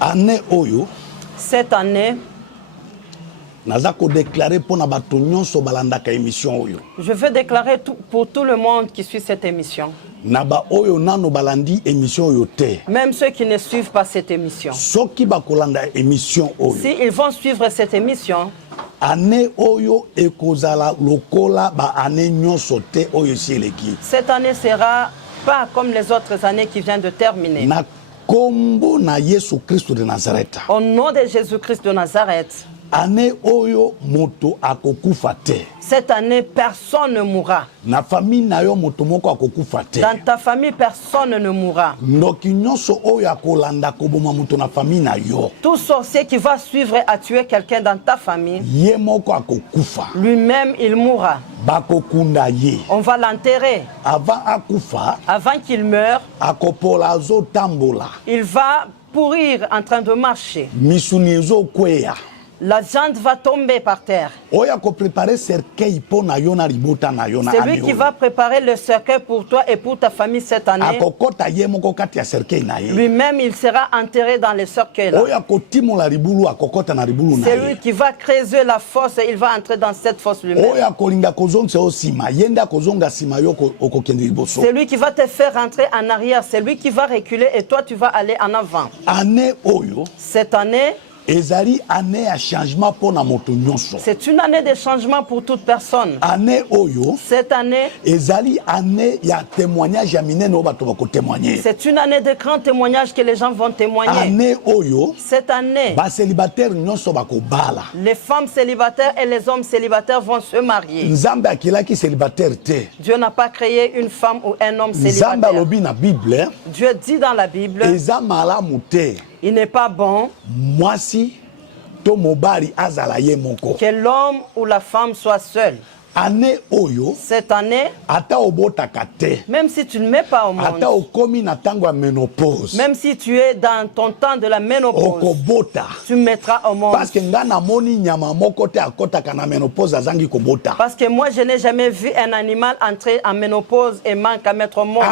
Année Oyo. Cette année, je veux déclarer pour tout le monde qui suit cette émission. Même ceux qui ne suivent pas cette émission. Si ils vont suivre cette émission, cette année sera pas comme les autres années qui viennent de terminer. Au nom de Jésus-Christ de Nazareth, cette année, personne ne mourra. Dans ta famille, personne ne mourra. Tout sorcier qui va suivre à tuer quelqu'un dans ta famille, lui-même, il mourra. On va l'enterrer. Avant qu'il meure, il va pourrir en train de marcher. La jante va tomber par terre. C'est lui qui va préparer le cercueil pour toi et pour ta famille cette année. Lui-même, il sera enterré dans le cercueil. C'est lui qui va creuser la fosse et il va entrer dans cette fosse lui-même. C'est lui qui va te faire rentrer en arrière. C'est lui qui va reculer et toi, tu vas aller en avant. Cette année, c'est une année de changement pour toute personne. Cette année, c'est une année de grands témoignages que les gens vont témoigner. Cette année, les femmes célibataires et les hommes célibataires vont se marier. Dieu n'a pas créé une femme ou un homme célibataire. Dieu dit dans la Bible, il n'est pas bon que l'homme ou la femme soit seul. Cette année, même si tu ne mets pas au monde, même si tu es dans ton temps de la ménopause, tu mettras au monde. Parce que moi, je n'ai jamais vu un animal entrer en ménopause et manque à mettre au monde.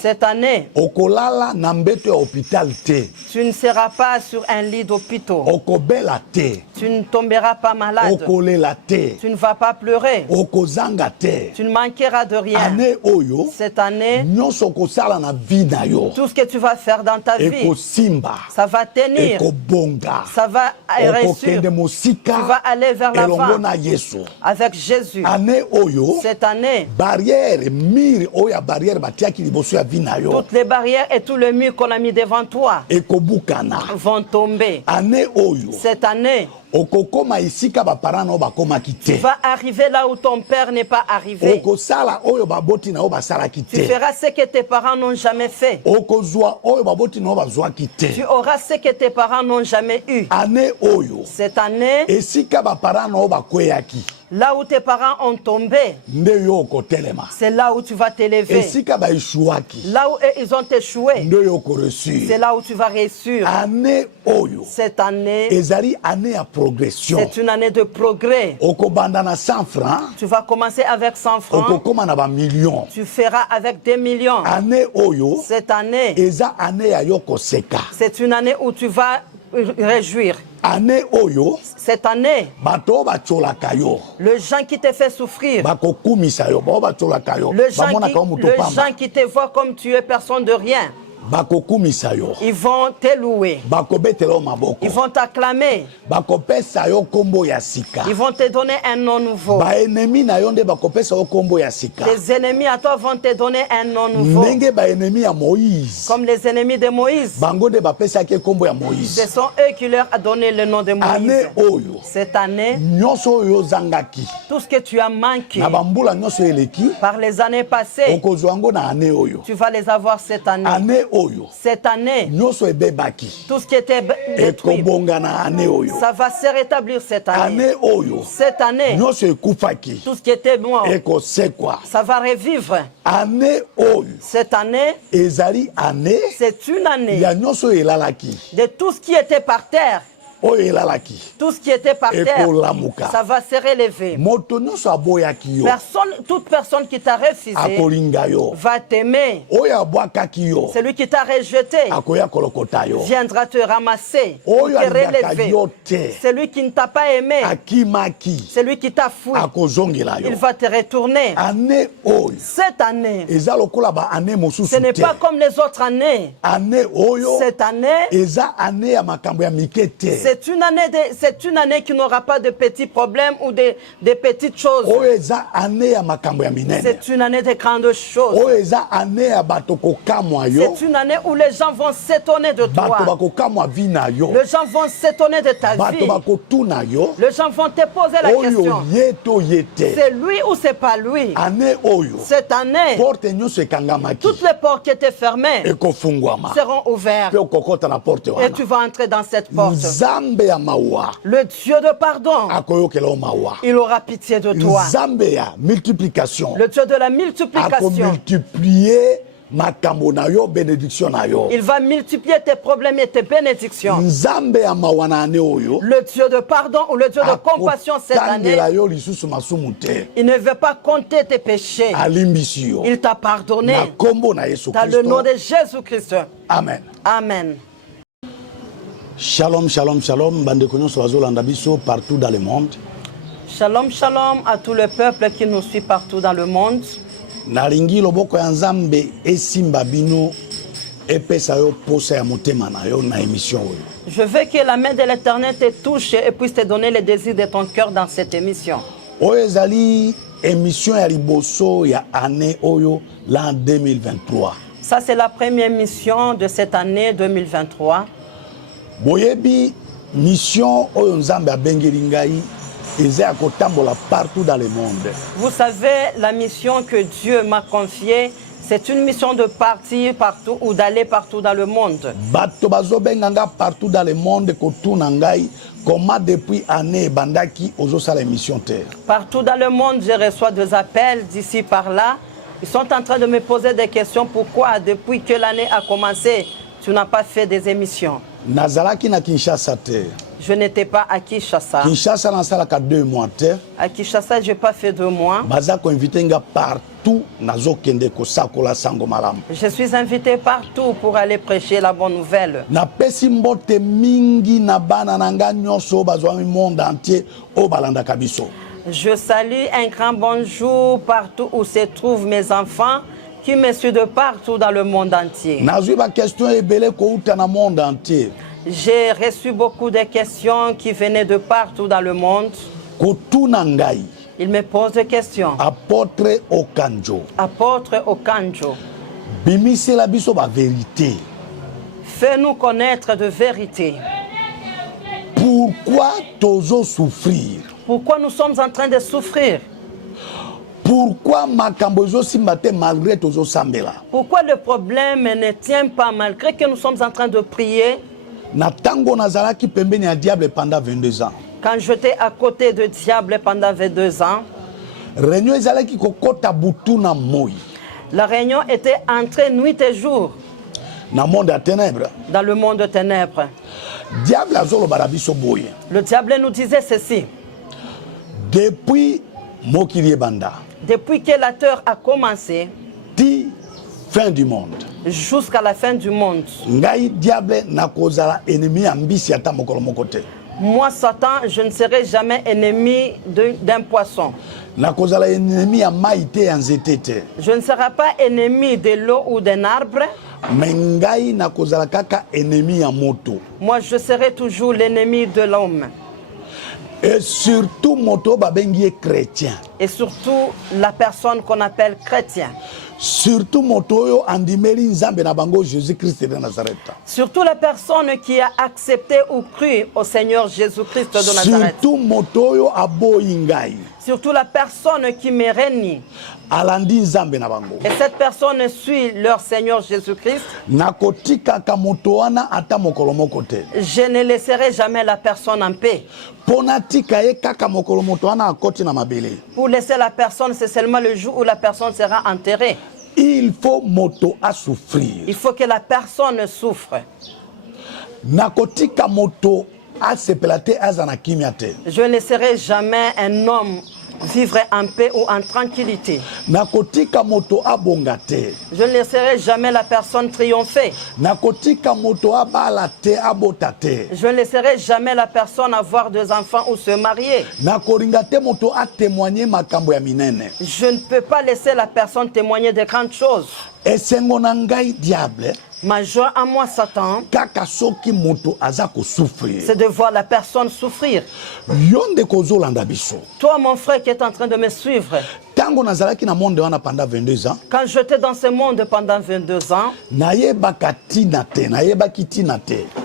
Cette année, tu ne seras pas sur un lit d'hôpital. Tu ne tomberas pas malade. Tu ne vas pas pleurer. Tu ne manqueras de rien. Cette année, tout ce que tu vas faire dans ta vie, ça va tenir, ça va réussir. Tu vas aller vers l'avant avec Jésus. Cette année, toutes les barrières et tout le mur qu'on a mis devant toi vont tomber. Cette année, tu vas arriver là où ton père n'est pas arrivé. Tu feras ce que tes parents n'ont jamais fait. Tu auras ce que tes parents n'ont jamais eu. Cette année, là où tes parents ont tombé, c'est là où tu vas t'élever. Là où ils ont échoué, c'est là où tu vas réussir. Cette année, c'est une année de progrès. Tu vas commencer avec 100 francs. Tu feras avec 2 millions. Cette année, c'est une année où tu vas réjouir. Cette année, le gens qui te fait souffrir, le gens qui te voient comme tu es personne de rien, ils vont te louer. Ils vont t'acclamer. Ils vont te donner un nom nouveau. Tes ennemis à toi vont te donner un nom nouveau. Comme les ennemis de Moïse. Ce sont eux qui leur ont donné le nom de Moïse. Cette année, tout ce que tu as manqué par les années passées, tu vas les avoir cette année. Cette année, tout ce qui était détruit, ça va se rétablir cette année. Cette année, tout ce qui était mort, ça va revivre. Cette année, c'est une année de tout ce qui était par terre. Tout ce qui était par terre, ça va se relever. Toute personne qui t'a refusé va t'aimer. Celui qui t'a rejeté viendra te ramasser, te relever. Celui qui ne t'a pas aimé, celui qui t'a fui, il va te retourner. Cette année, ce n'est pas comme les autres années. Cette année, c'est une année qui n'aura pas de petits problèmes ou de petites choses. C'est une année de grandes choses. C'est une année où les gens vont s'étonner de toi. Les gens vont s'étonner de ta vie. Les gens vont te poser la question. C'est lui ou c'est pas lui? Cette année, toutes les portes qui étaient fermées seront ouvertes. Et tu vas entrer dans cette porte. Le Dieu de pardon, il aura pitié de toi. Le Dieu de la multiplication, il va multiplier tes problèmes et tes bénédictions. Le Dieu de pardon ou le Dieu de compassion cette année, il ne veut pas compter tes péchés. Il t'a pardonné dans le nom de Jésus-Christ. Amen. Amen. Shalom, shalom, shalom. Partout dans le monde. Shalom, shalom à tout le peuple qui nous suit partout dans le monde. Nalingi loboko ya Nzambe esimba bino epesa yo posa ya motema na yo na émission oyo. Je veux que la main de l'Éternel te touche et puisse te donner les désirs de ton cœur dans cette émission. Oyo ezali émission ya liboso ya année oyo l'an 2023. Ça c'est la première mission de cette année 2023. Boyebi mission oyo Nzambe abengeli ngai eza kotambola partout dans le monde. Vous savez, la mission que Dieu m'a confiée, c'est une mission de partir partout ou d'aller partout dans le monde. Bato bazobenganga partout dans le monde kotuna ngai comment depuis année bandaki ozosala émission terre. Partout dans le monde, je reçois des appels d'ici par là. Ils sont en train de me poser des questions. Pourquoi, depuis que l'année a commencé, tu n'as pas fait des émissions? Nazalaki na Kinshasa terre. Je n'étais pas à Kinshasa. Kinshasa nasalaka 2 mois terre. À Kinshasa, je n'ai pas fait 2 mois. Bazako invité nga partout nazokende kosakola sango malamu. Je suis invité partout pour aller prêcher la bonne nouvelle. Na pesi mbote mingi na bana nanga nyonso bazwa monde entier o balanda kabiso. Je salue un grand bonjour partout où se trouvent mes enfants qui me suivent de partout dans le monde entier. Nazwi ba question ebele ko uta na monde entier. J'ai reçu beaucoup de questions qui venaient de partout dans le monde. Il me pose des questions. Apôtre Okanjo. Apôtre Okanjo. Bimise la biso ba vérité. Fais-nous connaître de vérité. Pourquoi tozo souffrir? Pourquoi nous sommes en train de souffrir? Pourquoi makambozo simbate malgré tozo sambela? Pourquoi le problème ne tient pas malgré que nous sommes en train de prier? Natango nazalaki pembeni ya diable pendant 22 ans. Quand j'étais à côté de diable pendant 22 ans, réunion ezalaki kokota butu na moi. La réunion était entrée nuit et jour. Na monde à ténèbres. Dans le monde de ténèbres. Diable azolo barabiso boye. Le diable nous disait ceci. Depuis mokili banda. Depuis que la terre a commencé. Ti fin du monde. Jusqu'à la fin du monde. Ngai diable na kozala ennemi ambisi ata mokolo mokote. Moi Satan, je ne serai jamais ennemi d'un poisson. Na kozala ennemi ya maite ya nzetete. Je ne serai pas ennemi de l'eau ou d'un arbre. Mais ngai na kozala kaka ennemi ya moto. Moi je serai toujours l'ennemi de l'homme. Et surtout moto babengi chrétien. Et surtout la personne qu'on appelle chrétien. Surtout motoyo andimeli nzambe na bango Jésus-Christ de Nazareth. Surtout la personne qui a accepté ou cru au Seigneur Jésus-Christ de Nazareth. Surtout motoyo aboyi ngai. Surtout la personne qui me renie. Alandi nzambe na bango. Et cette personne suit leur Seigneur Jésus-Christ. Nakotika ka moto wana ata mokolo moko te. Je ne laisserai jamais la personne en paix. Ponatika ye kaka mokolo moto wana akoti na mabele. Pour laisser la personne, c'est seulement le jour où la personne sera enterrée. Il faut moto à souffrir. Il faut que la personne souffre. Nakotika moto Je ne laisserai jamais un homme vivre en paix ou en tranquillité. Je ne laisserai jamais la personne triompher. Je ne laisserai jamais la personne avoir des enfants ou se marier. Je ne peux pas laisser la personne témoigner de grandes choses. Ma joie à moi, Satan, c'est de voir la personne souffrir. Toi, mon frère qui est en train de me suivre, quand j'étais dans ce monde pendant 22 ans,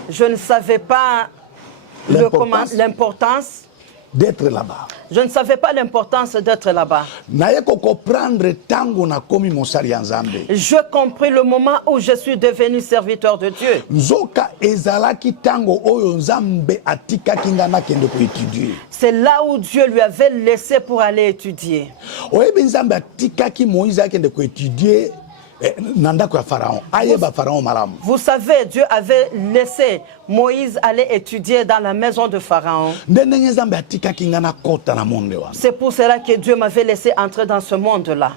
je ne savais pas l'importance d'être là-bas. Je ne savais pas l'importance d'être là-bas. J'ai compris le moment où je suis devenu serviteur de Dieu. C'est là où Dieu lui avait laissé pour aller étudier. Vous savez, Dieu avait laissé Moïse aller étudier dans la maison de Pharaon. C'est pour cela que Dieu m'avait laissé entrer dans ce monde-là.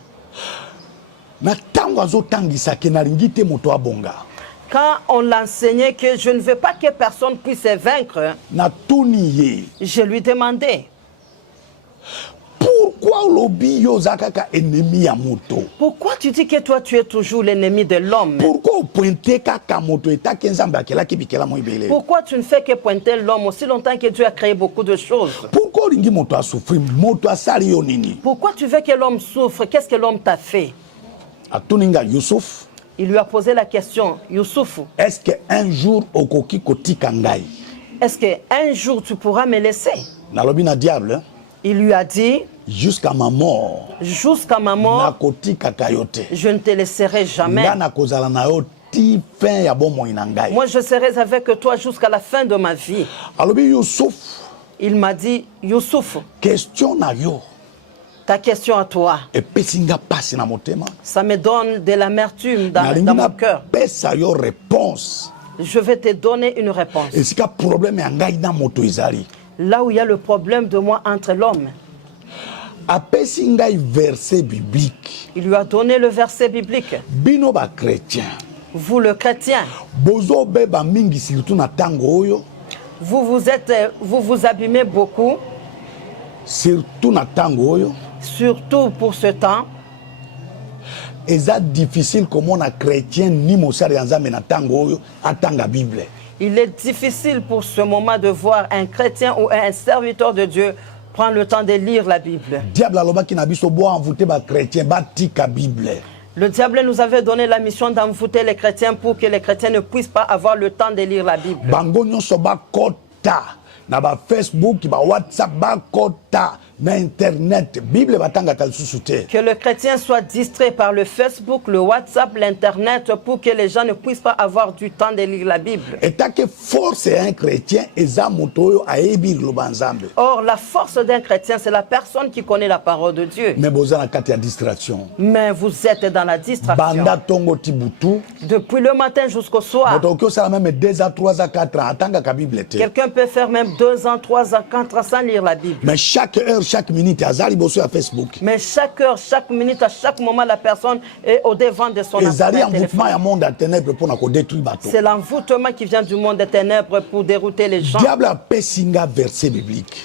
Quand on l'enseignait que je ne veux pas que personne puisse se vaincre, je lui demandais: pourquoi tu dis que toi tu es toujours l'ennemi de l'homme? Pourquoi tu ne fais que pointer l'homme aussi longtemps que Dieu a créé beaucoup de choses? Pourquoi tu veux que l'homme souffre? Qu'est-ce que l'homme t'a fait? Il lui a posé la question: Youssouf, est-ce qu'un jour tu pourras me laisser? Il lui a dit: jusqu'à ma mort, je ne te laisserai jamais. Moi, je serai avec toi jusqu'à la fin de ma vie. Il m'a dit: Youssouf, ta question à toi, ça me donne de l'amertume dans mon cœur. Je vais te donner une réponse. Là où il y a le problème de moi entre l'homme. Il lui a donné le verset biblique. Vous, le chrétien, vous vous abîmez beaucoup, surtout pour ce temps. Difficile comme on a chrétien ni Bible. Il est difficile pour ce moment de voir un chrétien ou un serviteur de Dieu prendre le temps de lire la Bible. Le diable nous avait donné la mission d'envoûter les chrétiens pour que les chrétiens ne puissent pas avoir le temps de lire la Bible. Facebook, WhatsApp, Internet, Bible que le chrétien soit distrait par le Facebook, le WhatsApp, l'Internet pour que les gens ne puissent pas avoir du temps de lire la Bible. Or, la force d'un chrétien, c'est la personne qui connaît la parole de Dieu. Mais vous êtes dans la distraction. Depuis le matin jusqu'au soir. Quelqu'un peut faire même 2 ans, 3 ans, 4 ans sans lire la Bible. Mais chaque heure, chaque minute, Facebook. Mais chaque heure, chaque minute, à chaque moment, la personne est au devant de son téléphone. C'est l'envoûtement qui vient du monde des ténèbres pour dérouter les gens.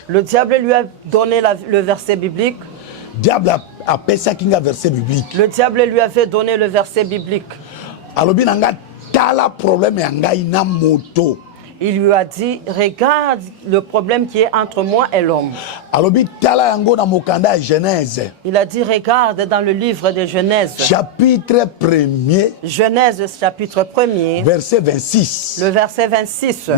Le diable lui a donné le verset biblique. Le diable lui avait donné le verset biblique. Il lui a dit: regarde le problème qui est entre moi et l'homme. Il a dit: regarde dans le livre de Genèse. Chapitre 1er. Genèse chapitre 1er. Verset 26. Le verset 26.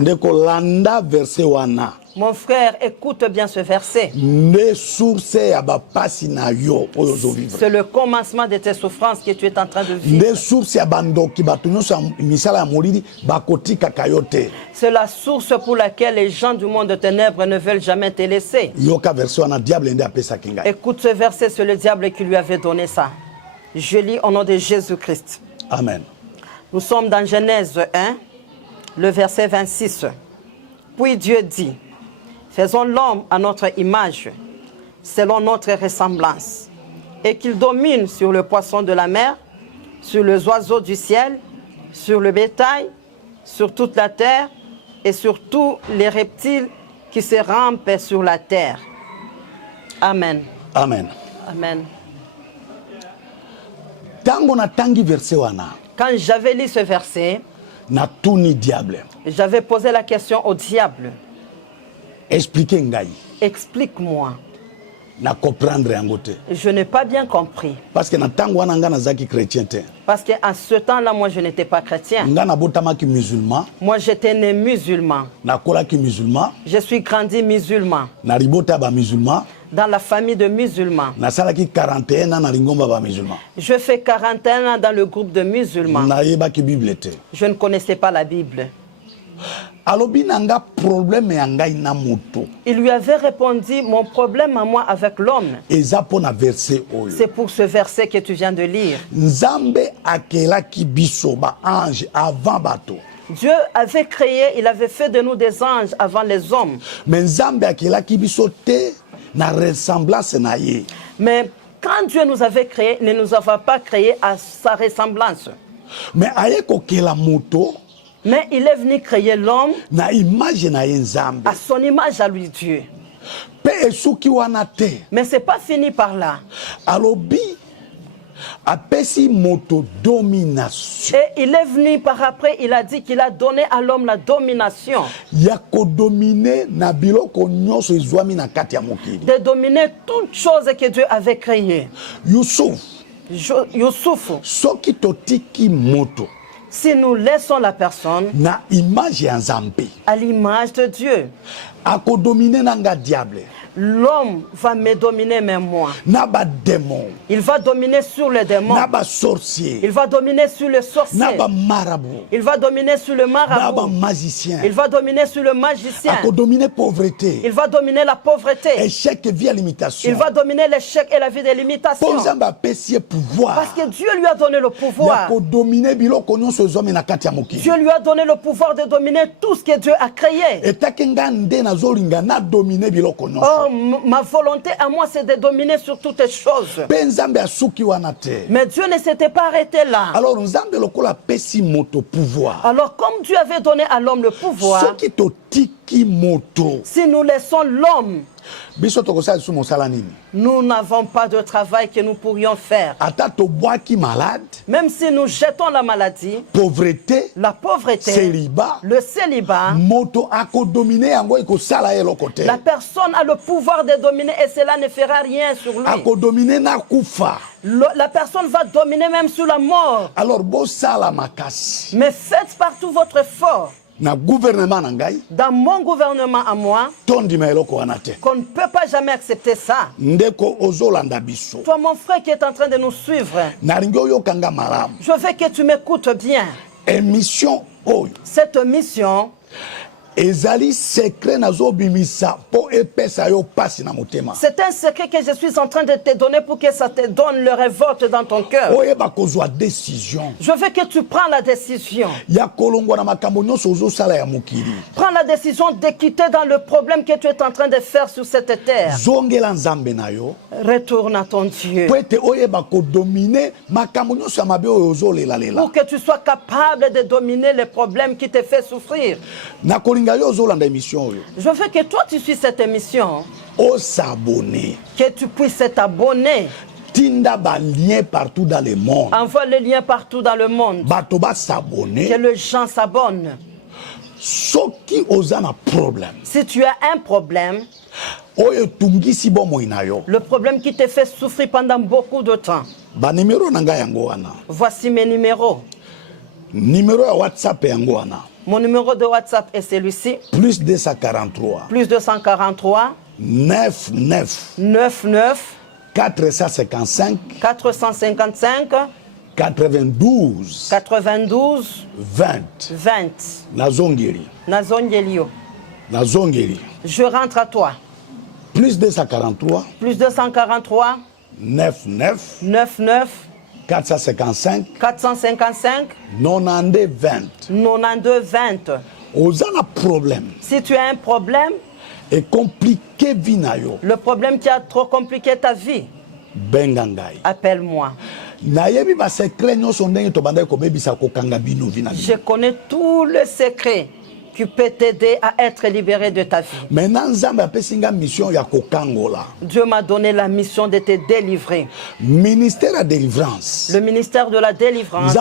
Mon frère, écoute bien ce verset. C'est le commencement de tes souffrances que tu es en train de vivre. C'est la source pour laquelle les gens du monde de ténèbres ne veulent jamais te laisser. Écoute ce verset, c'est le diable qui lui avait donné ça. Je lis au nom de Jésus-Christ. Amen. Nous sommes dans Genèse 1, le verset 26. Puis Dieu dit, faisons l'homme à notre image, selon notre ressemblance, et qu'il domine sur le poisson de la mer, sur les oiseaux du ciel, sur le bétail, sur toute la terre et sur tous les reptiles qui se rampent sur la terre. Amen. Amen. Amen. Quand j'avais lu ce verset, j'avais posé la question au diable. Explique-moi. Je n'ai pas bien compris. Parce qu'en ce temps-là, moi, je n'étais pas chrétien. Moi, j'étais né musulman. Je suis grandi musulman. Dans la famille de musulmans. Je fais 41 ans dans le groupe de musulmans. Je ne connaissais pas la Bible. Il lui avait répondu, mon problème à moi avec l'homme, c'est pour ce verset que tu viens de lire. Dieu avait créé, il avait fait de nous des anges avant les hommes. Mais quand Dieu nous avait créés, il ne nous avait pas créés à sa ressemblance. Mais il est venu créer l'homme à son image à lui Dieu. Mais ce n'est pas fini par là. Et il est venu par après, il a dit qu'il a donné à l'homme la domination. De dominer toutes choses que Dieu avait créées. Youssouf. Si nous laissons la personne à l'image de Dieu, l'homme va me dominer même moi. Il va dominer sur les démons. Il va dominer sur le sorcier. Il va dominer sur le marabout. Il va dominer sur le magicien. Il va dominer la pauvreté. Il va dominer l'échec et la vie de l'imitation. Parce que Dieu lui a donné le pouvoir. Dieu lui a donné le pouvoir de dominer tout ce que Dieu a créé. Oh, ma volonté à moi, c'est de dominer sur toutes les choses. Mais Dieu ne s'était pas arrêté là. Alors, comme Dieu avait donné à l'homme le pouvoir, si nous laissons l'homme, nous n'avons pas de travail que nous pourrions faire. Même si nous jetons la maladie, la pauvreté, le célibat, la personne a le pouvoir de dominer et cela ne fera rien sur lui. La personne va dominer même sur la mort. Mais faites partout votre effort. Dans mon gouvernement à moi, qu'on ne peut pas jamais accepter ça. Toi, mon frère qui est en train de nous suivre, je veux que tu m'écoutes bien. Cette mission, c'est un secret que je suis en train de te donner pour que ça te donne le révolte dans ton cœur. Je veux que tu prends la décision. Prends la décision de quitter dans le problème que tu es en train de faire sur cette terre. Retourne à ton Dieu. Pour que tu sois capable de dominer les problèmes qui te font souffrir. Je veux que toi tu suis cette émission. Que tu puisses t'abonner. Envoie les liens partout dans le monde. Que les gens s'abonnent. Si tu as un problème, le problème qui te fait souffrir pendant beaucoup de temps, voici mes numéros. Mon numéro de WhatsApp est celui-ci. Plus 243. 99. 455. 92. 20. Nazongelio. Je rentre à toi. Plus 243. 99. 455. 92 20. Si tu as un problème, et compliqué vinayo. Le problème qui a trop compliqué ta vie, appelle-moi. Je connais tous les secrets qui peuvent t'aider à être libéré de ta vie. Dieu m'a donné la mission de te délivrer. Ministère de délivrance. Le ministère de la délivrance.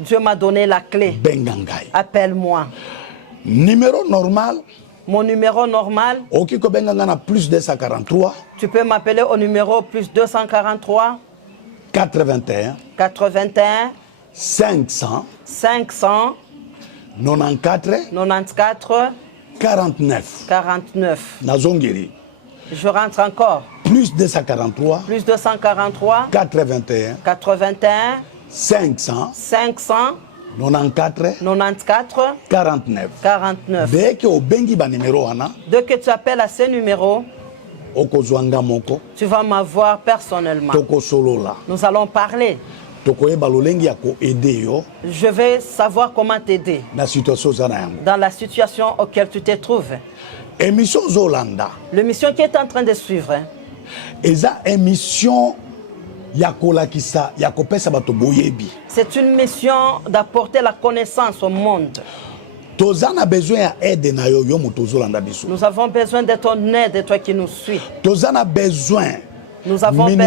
Dieu m'a donné la clé. Appelle-moi. Numéro normal. Mon numéro normal. Plus 243. Tu peux m'appeler au numéro plus 243. 81. 500. 94. 49. Nazongeri. Je rentre encore. Plus 243. 81. 500. 94. 49. Dès que tu appelles à ce numéro, tu vas m'avoir personnellement. Nous allons parler. Je vais savoir comment t'aider dans la situation auquel tu te trouves. L'émission qui est en train de suivre, c'est une mission d'apporter la connaissance au monde. Nous avons besoin de ton aide, toi qui nous suis. Nous avons besoin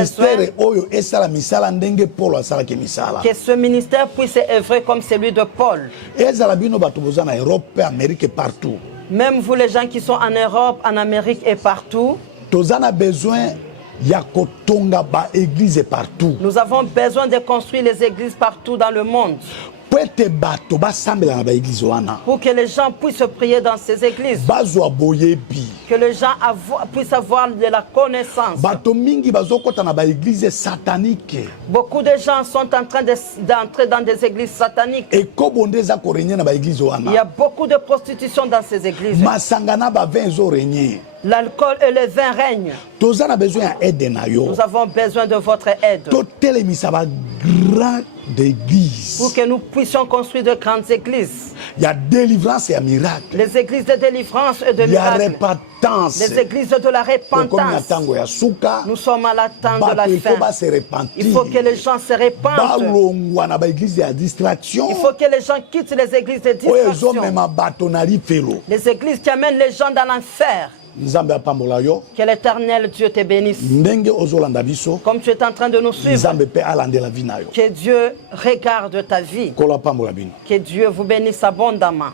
que ce ministère puisse œuvrer comme celui de Paul. Même vous les gens qui sont en Europe, en Amérique et partout. Nous avons besoin de construire les églises partout dans le monde. Pour que les gens puissent prier dans ces églises. Que les gens puissent avoir de la connaissance. Beaucoup de gens sont en train d'entrer dans des églises sataniques. Il y a beaucoup de prostitution dans ces églises. L'alcool et le vin règnent. Nous avons besoin de votre aide. Pour que nous puissions construire de grandes églises. Il y a délivrance et miracle. Les églises de délivrance et de miracle. Les églises de la repentance. Nous sommes à l'attente de la fin. Il faut que les gens se répandent. Il faut que les gens quittent les églises de distraction. Les églises qui amènent les gens dans l'enfer. Que l'Éternel Dieu te bénisse. Comme tu es en train de nous suivre. Que Dieu regarde ta vie. Que Dieu vous bénisse abondamment.